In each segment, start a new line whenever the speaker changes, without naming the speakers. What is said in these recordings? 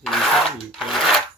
สีข้าวอ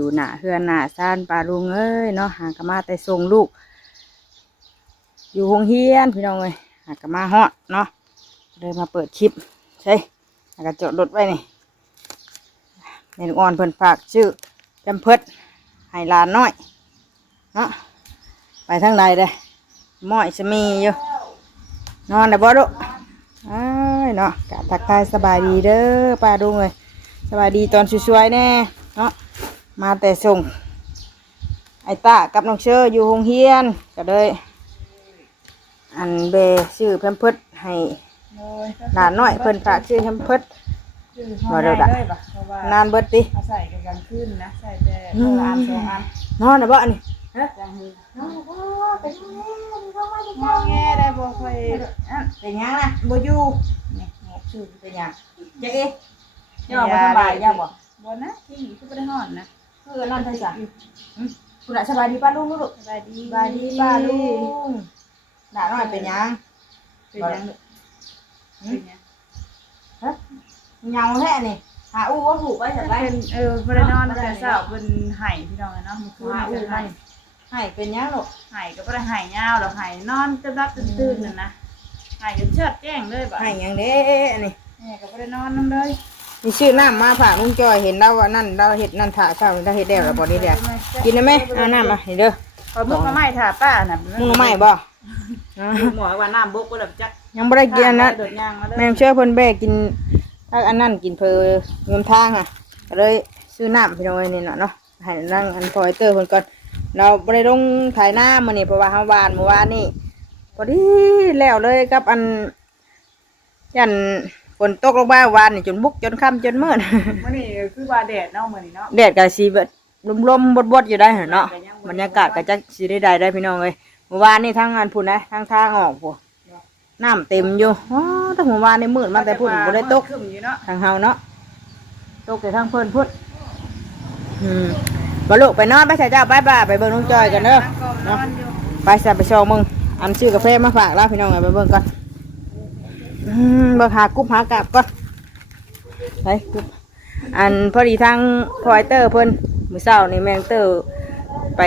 อยู่หน้าเฮือนหน้าซ่านปลาลุงเอ้ยเนาะหากะมาแต่ส่งลูก อยู่โรงเฮียนพี่น้องเอ้ยหากะมาฮอดเนาะเลยมาเปิดคลิปใช่หากะจดรถไว้นี่เมนอ่อนเพิ่นฝากชื่อจำเพิดให้หลานน้อยเนาะไปทางใดเด้ม้อยจะมีอยู่นอนได้บ่ลูกอ้ายเนาะกะทักทายสบายดีเด้อป้าดุงเอ้ยสวัสดีตอนสวยๆแน่เนาะ มาแต่ส่ง ไอตากับน้องเชออยู่โรงเรียน ก็เลยอันเบชื่อเพิ่มเพิดให้หลานน้อยเพิ่นฝากชื่อเพิ่มเพิดมาเด้อดะ
เพราะว่านา
นเบิดติ
เอาใส่กันกลางคืนนะใส่แต่คนละอันสองอัน
นอนนะบ่อันนี้
จังเลยงอแงได้บ่ค่อยอัน
เป็นยังนะบ่อยู่นี่แม่ชื่อเป็นยังจะเอ๊ะย่อบ่สบายย่อบ่
บ่นะที่นี่คือบ่ได้ฮ้อนนะ
คือนั่นไทจ้ะคุณน่ะสบายดีป้าลุงลูก
สบายดี
สบายดีป้าลุงหลานน้อยเป็นยัง
เป็นยังลูกเป็นยัง
เหงาแท้นี่หาอู้ว่าผูกไว้จากไร
เป็นเออบ่ได้นอนแต่เช้าเพิ่นไห้พี่น้องเนาะเมื่อคืน
หา
นี่
อู้
ก็
ไม่
ไห้
ให้เป็นยังลูก
ไห้ก็บ่ได้ไห้ยาวดอกไห้นอนจนรับจนตื่นนั่นนะไห้จนเชิดแจ้งเลยบ่
ให้หยังเด้อันนี้
แม่ก็บ่ได้นอนนำเลย
มีชื่อน้ำมาผ่ากลุงจอยเห็นเราว่านั่นเราเห็ดนั่นถ่าข้าวเราเห็ดแล้วเราบ่ได้เดียวกินได้ไหมเอาน้ำมานี่เด้อ
ขอมุกมาใหม่ถ่าป้าน่ะ
มึงเอาไม่บ่อ่า
หมอว่าน้ำบกบ่ได้จัก
ยังบ่ได้กินอันนั้น
โดดย่างมาเลย
แม่งเชื่อเพิ่นแบกกินถ้าอันนั้นกินเพอเงินทางอะก็เลยซื้อน้ำพี่น้องไว้นี่เนาะเนาะให้นั่งอันพอยเตอร์เพิ่นก่อนเราบ่ได้ลงถ่ายหน้ามื้อนี้เพราะว่าเฮาหวานเมื่อวานนี่พอดีแล้วเลยกับอันยัน ฝนตกลงมาวานนี่จนบุกจนค่ำจนมืด
มื้อนี้คือว่าแดดเนาะมื้อนี้เนาะ
แดดก็สิแบบลมๆบดๆอยู่ได้เหรอเนาะบรรยากาศก็จักสิได้ได้ได้พี่น้องเอ้ยเมื่อวานนี่ทางงานพุ่นนะทางทางออกพุ่นน้ำเต็มอยู่อ๋อแต่เมื่อวานนี่มืดมาแต่พุ่นบ่ได้ตก
ขึ้นอยู่เนาะ
ทางเฮาเนาะตกแต่ทางเพิ่นพุ่นอืมบ่ลูกไปนอนไปใส่เจ้าไปบ่าไปเบิ่งน้องจอยกันเด้อ
นั่งก็นอนอยู่
ไปใส่ไปชองมึงอันซื้อกาแฟมาฝากแล้วพี่น้องเอ้ยไปเบิ่งก่อนอืมเบิ่หากุ๊บหากลับก่อนไปกุ๊บอันพอดีทางพอยเตอร์เพิ่นมือเช้านี่แมงเตอร์ไป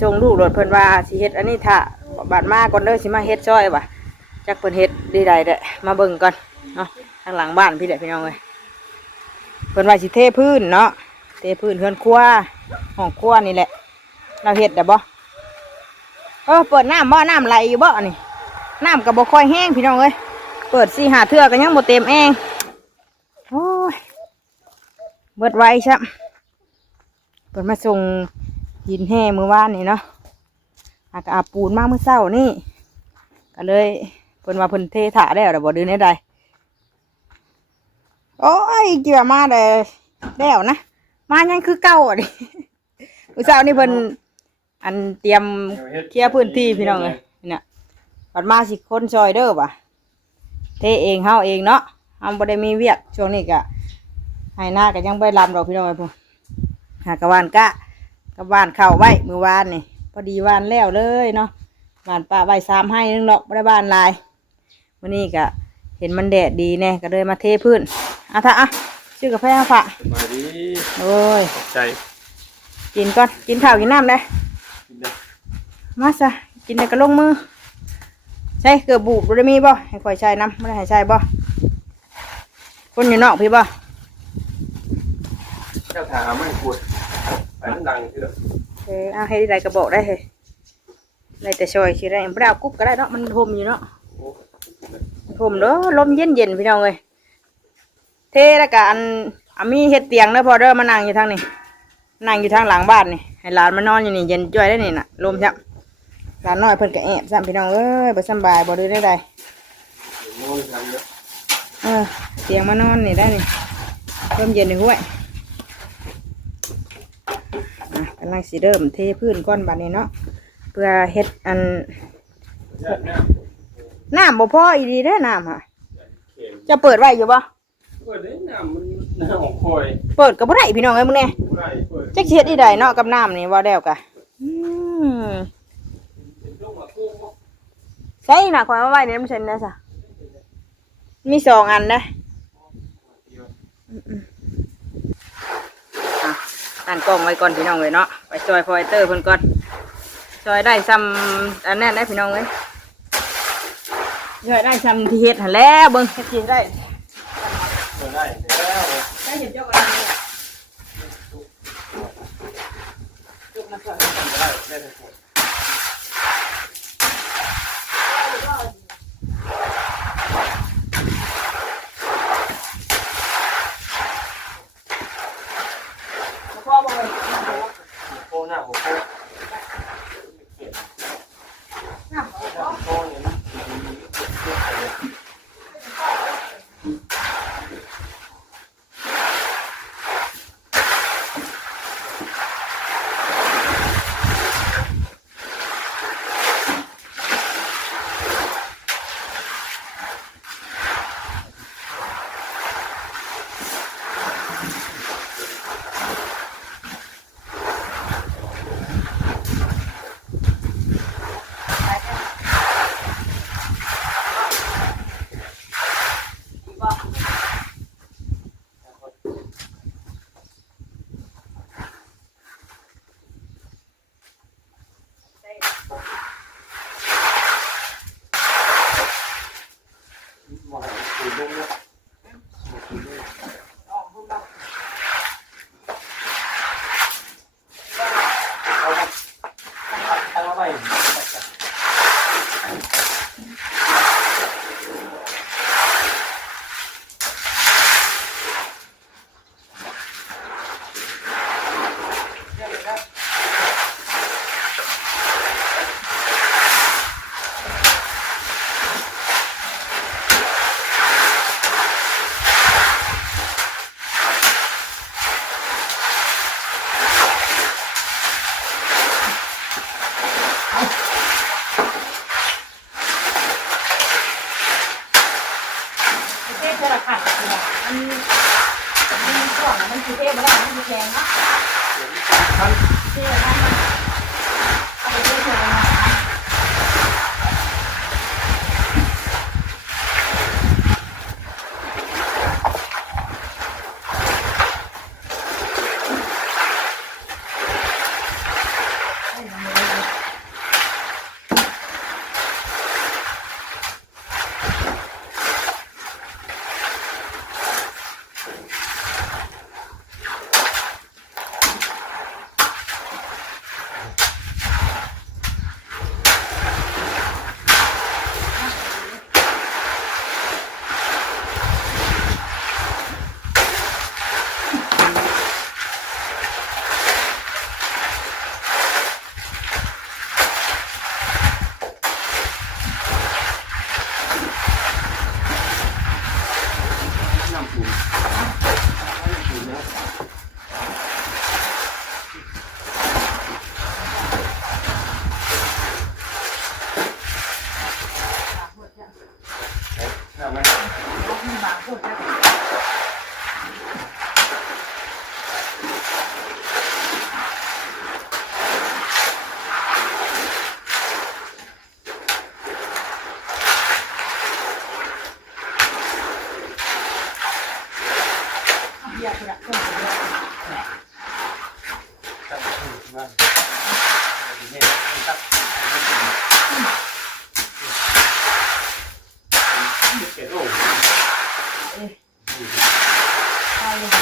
ส่งลูกรถเพิ่นว่าสิเฮ็ดอันนี้ถ้าบาดมากก่อนเด้อสิมาเฮ็ดช่อยว่ะจักเพิ่นเฮ็ดได้ใดเด้มาเบิ่งก่อนเนาะทางหลังบ้านพี่เด้อพี่น้องเอ้ยเพิ่นว่าสิเทพื้นเนาะเทพื้นเฮือนครัวห้องครัวนี่แหละ เราเฮ็ดได้บ่เออเปิดน้ำบ่น้ำไหลอยู่บ่นี่น้ำก็บ่ค่อยแห้งพี่น้องเอ้ย เปิดสี่หาเทื่อก็ยังบ่เต็มเองโอ้ยเบิดไว้ชับเปิดมาส่งหินแห่มือวานนี่เนาะอากอาปูนมากเมื่อเช้านี่ก็เลยเพิ่นว่าเพิ่นเทถาได้แล้วบ่ดื้อได้ใดโอ้ยเกี่ยวมาเลยแล้วนะมายังคือเก่าอะดิผู้สานี่เพิ่นอันเตรียมเคลียร์พื้นที่พี่น้องเลยเนี่ยปัดมาสิคนซอยเด้อป่ะ ทเองเฮาเองเนาะเฮาบ่ได้มีเวียกช่วงนี้ก็ให้หน้าก็ยังบ่ได้ลำดอกพี่น้องเอ้ยพุ่นหากะวานกะกะวานเข้าไว้มื้อวานนี่พอดีวานแล้วเลยเนาะวานป้าไว้สามให้นึงดอกบ่ได้วานหลายมื้อนี้ก็เห็นมันแดดดีแน่ก็เลยมาเทพื้นอะถ้าอะซื้อกาแฟมาฝาก
สบายดี
โอ้ย
ขอบใจ
กินก่อน กินข้าวกินน้ำเลย
กินได้
มาซะกินได้ก็ลงมือ ใช่เกือบบูบได้มีบ่ให้ข่อยใช้น้ำไม่ได้ให้ใช้บ่คนอยู่นอกพี่บ่
เจ้าถามไม่ควรไปมันดังเถอะ
เออเอาให้ได้กระบอกได้เฮ้ยได้แต่ช่วยสิได้ไม่ได้เอากุ๊บก็ได้เนาะมันห่มอยู่เนาะ
โอ้
ห่มเด้อลมเย็นเย็นๆพี่น้องเลยเทแล้วก็อันอามีเฮ็ดเตียงเด้อพอเด้อมานั่งอยู่ทางนี้นั่งอยู่ทางหลังบ้านนี่ให้หลานมานอนอยู่นี่เย็นจ้อยได้นี่น่ะลมจับ หลานน้อยเพิ่นก็แอบซ้ำพี่น้องเอ้ยบ่สำบายบ่ดื้อได้ใด
โง่ทำเยอะ
เออเตียงมานอนนี่ได้นี่ลมเย็นในห้วยำลังสิเริ่มเทพื้นก้อนบัดนี้เนาะเพื่อเฮ็ดอัน
ญาติเนี่ย
น้ำบ่พออีดีเด้อน้ำค่ะ
เข็ม
จะเปิดไว้อยู่บ่
เปิดได้น้ำมันน้ำของคอย
เปิดก็บ่ได้พี่น้องเอ้ยมึงแน่
ผู้ใดเปิด
จักสิเฮ็ดอีใดเนาะกับน้ำนี่ว่าแล้วกะอืม
เป็นลูกมากู้บ่
ใช่น่ะขอยมาไว้ในน้ำเชนนะซะมีสองอันนะอะตั้งกล้องไว้ก่อนพี่น้องเลยเนาะไปจอยพอยเตอร์เพิ่นก่อนจอยได้ซ้ำอันนั้นได้พี่น้องเลยจอยได้ซ้ำที่เฮ็ดหั่นแหล้วเบิ่งเฮ็ดสิได้
เปิดได้แล้ว
ได้เห็นเจ้ากันนี่จุกมาก่อน
ได้ได้ ไป
เล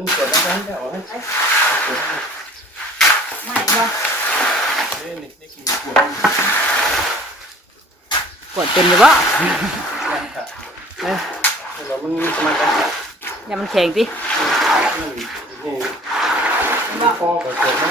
ม
น
เกิดแล้วกันจะเอาให้
ไม่บ่
นี่นี่นี่กินขวด
กดเต็มเลยู่บ่เออ
แล้วมันมาจาก
อย่ามันแข็งติ
นี่นี่พ่อกับขวดนะ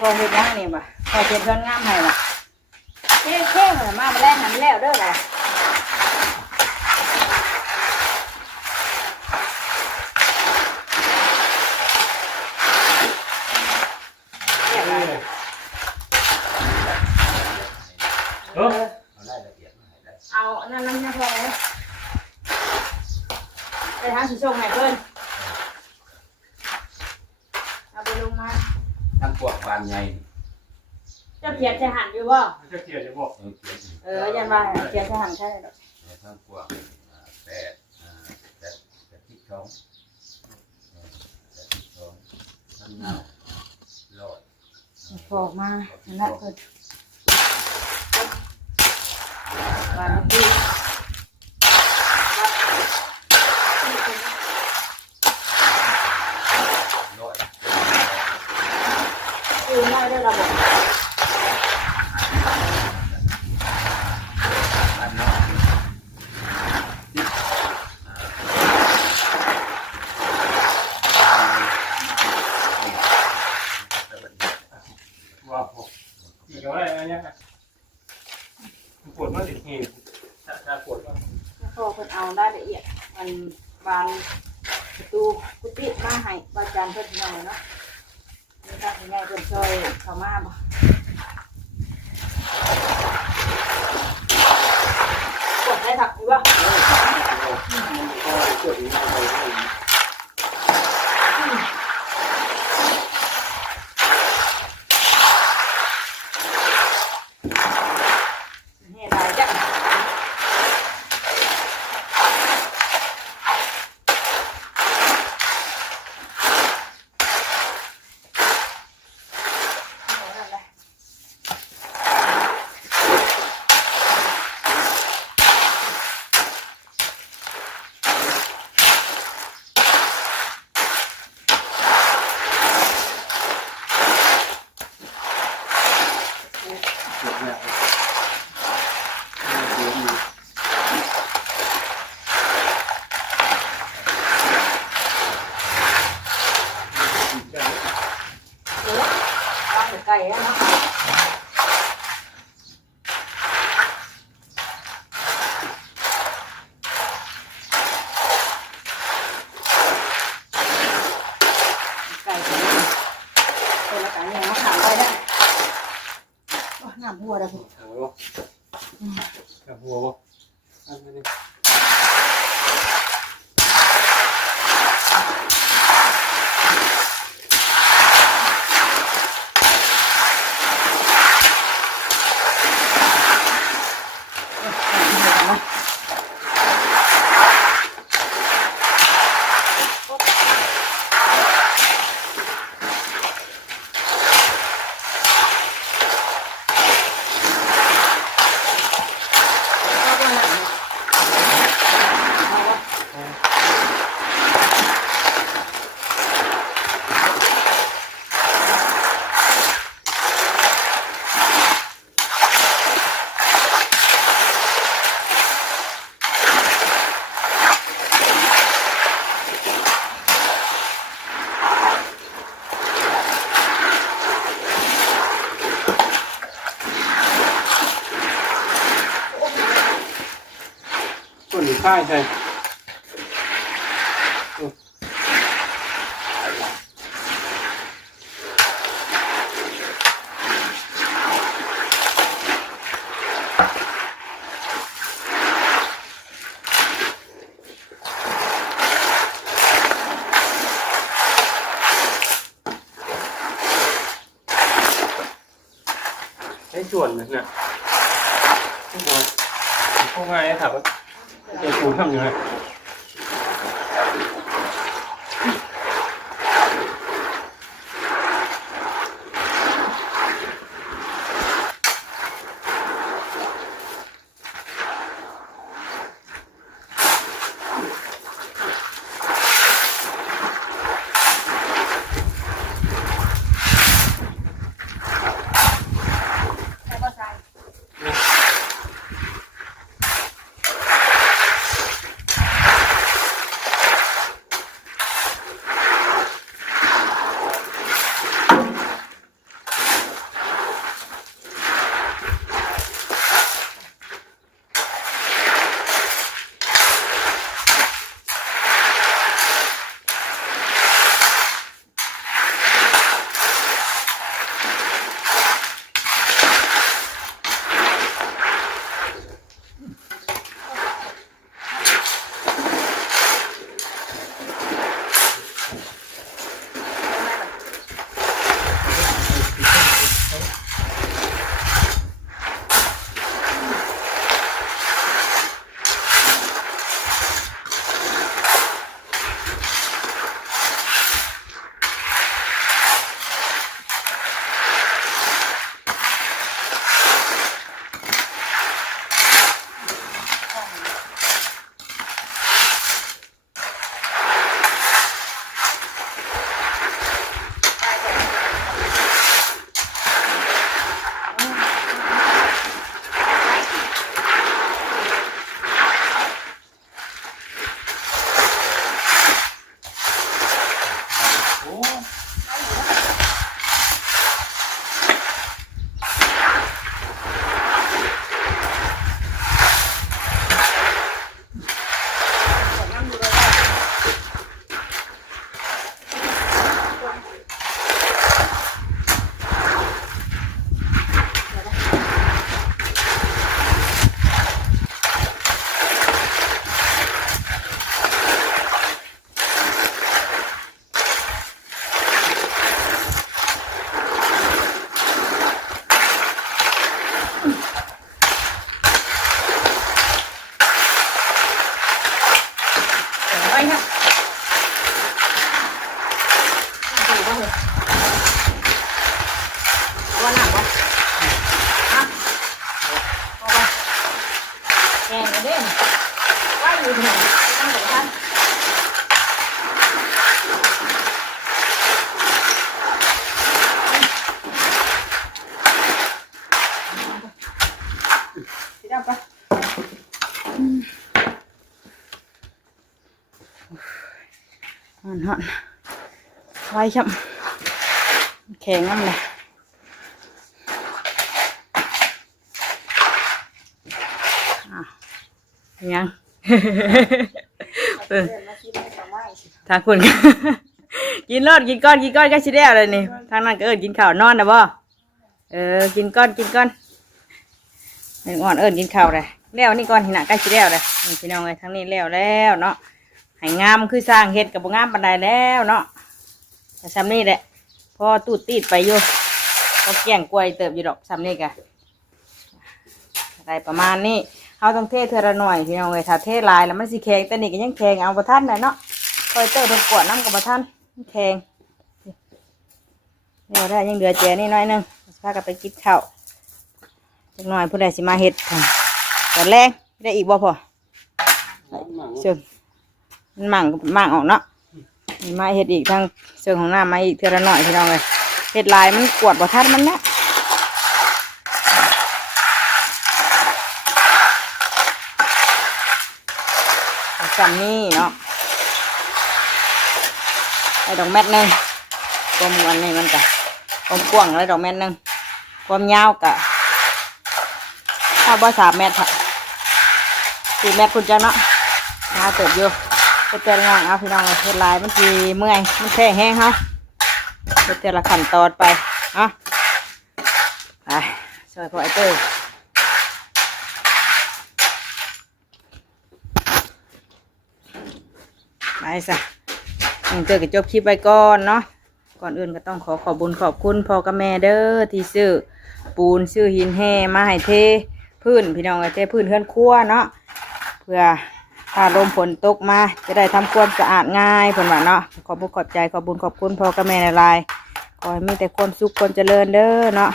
พอเฮ็ดหยังนี่บ่พอเฮ็ดเพิ่นงามให้ล่ะเท่เท่เหมือนมามื้อแรกนั้นแล้วเด้อล่ะเรียบร้อย
เอ
เอาอันนั้นน้ำยาพอไปทางสิส่งให้เพิ่นเอาไปลงมา
ทั้งพวกบานใหญ่
เจ้าเขียนจะหันอยู่ บ่
จะเกียร์จะบอก
เออเขียน
เออยันว่าเขียนจะหันใช่ดอก
ทั้งพวกอ่าแปดอ่าแปดแปดที่สองเออแปดที่สองทั้งเงาโลด
พอกมานั่นแหละเพิ่นว่ามันดี
โลด
ดูน้อยด้วยระบบ
บานนอกอ่า
ว้าวอีกอะไรอันเนี้ยขวดมาดิเห็นถ้าขวดมา
พอเพิ่นเอาได้ละเอียดมันบานประตูกุฏิมาให้บาจารย์เพิ่นหน่อยเนาะนี่ถ้าเป็นไงเพิ่นช่วยเข้ามาบ่กดได้ ถักอยู่บ่
พ่อขวดนี้เอา ช่ใช่ไอ้ส่วนเนี่ยพวกไงถามว่า
我看不出来 นอนไว้
ช่ำแข็งนั่เลย
ยังทางคุณกินรอดกินก้อนกินก้อนก็ชิได้อะไรนี่ทางนั้นก็เอิญกินข้าวนอนนะบ่เออกินก้อนกินก้อนหนึ่งอ่อนเอิญกินข้าวเลยแล้วนี่ก้อนหินหะใกล้ชิแล้วเลยพี่น้องเลยทั้งนี้แล้วแล้วเนาะ ให้งามคือสร้างเฮ็ดกับบ่งามปานใดแล้วเนาะแต่ซ้ำนี่แหละพอตูดตีดไปอยู่ก็แก่งกล้วยเติบอยู่ดอกซ้ำนี่กะได้ประมาณนี้เอาต้องเทเทอละหน่อยพี่น้องเลยถ้าเทลายแล้วมันสิแข็งแต่นี่ก็ยังแข็งเอาประทันเลยเนาะคอยเตอร์เพิ่นกวดน้ำกับท่านแทงเดี๋ยวได้ยังเหลือแจนี่น้อยนึงพากันไปกินข้าวจักหน่อยผู้ใดสิมาเฮ็ดค่ะตอนแรกได้อีกบ่พอเชิง มันหมั่งหมั่งออกเนาะมีมาเฮ็ดอีกทางเชิงของหน้ามาอีกเท่าละหน่อยพี่น้องเลยเฮ็ดลายมันกวดบ่ทันมันนะจำนี่เนาะไอ้ดอกแม็ดหนึ่งความอันนี้มันกะความกว้างแล้วดอกแม็ดหนึ่งความยาวกะถ้าบ่สามเมตรค่ะสี่เมตรคุณจ้าเนาะมาเติบอยู่ เฮ็ดแต่ละงานเอาพี่น้องเฮ็ดลายมันทีเมื่อยมันแข็งแห้งเฮาเฮ็ดแต่ละขั้นตอนไปเนาะไปช่วยพ่อไอเต้ยไปซะอืมเจอกับจบคลิปไว้ก่อนเนาะก่อนอื่นก็ต้องขอขอบบุญขอบคุณพ่อกับแม่เด้อที่ซื้อปูนซื้อหินแห่มาให้เทพื้นพี่น้องก็เทพื้นเฮือนครัวเนาะเพื่อ ถ้าลมฝนตกมา จะได้ทำความสะอาดง่ายเพิ่นว่าเนาะขอบบุญขอบใจขอบุญขอบคุณพ่อกับแม่หลายขอให้มีแต่ความสุขความเจริญเด้อเนาะ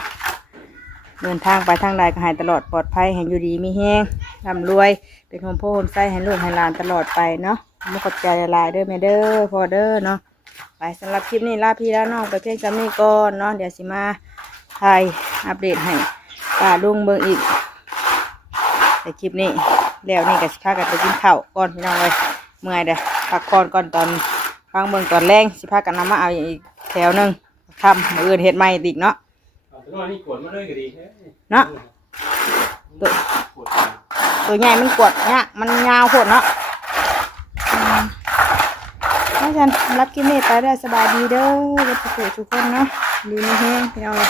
เดินทางไปทางใดก็ให้ตลอดปลอดภัยให้อยู่ดีมีแห้งร่ำรวย เป็นโฮมโพโฮมไส้ให้ลูกให้หลานตลอดไปเนาะขอบคุณขอบใจลายเด้อแม่เด้อพอเด้อเนาะไปสำหรับคลิปนี้ลาพี่ลาน้องไปเพียงจำนี้ก่อนเนาะเดี๋ยวสิมาถ่ายอัปเดตให้ป้าลุงเบิ่งอีกในคลิปนี้ แล้วนี่ก็สิพากันไปกินข้าวก่อนพี่น้องเลยเมื่อยเด้อพักผ่อนก่อนตอนฟังเบิ่งตอนแรงสิพากันนำมาเอาอีกแถวหนึงทำมืออื่นเฮ็ดใหม่อีกเนาะ
เอาเป็นว่านี่กวดมาเลยก็ดีแท้
เนาะตัว
กวด
ตัวใหญ่มันกวดเนี่ยมันยาวโพดเนาะอืมให้ฉันรับคลิปนี้ไปได้สบายดีเด้อทุกผู้ทุกคนเนาะดีไม่แห้งพี่น้องเลย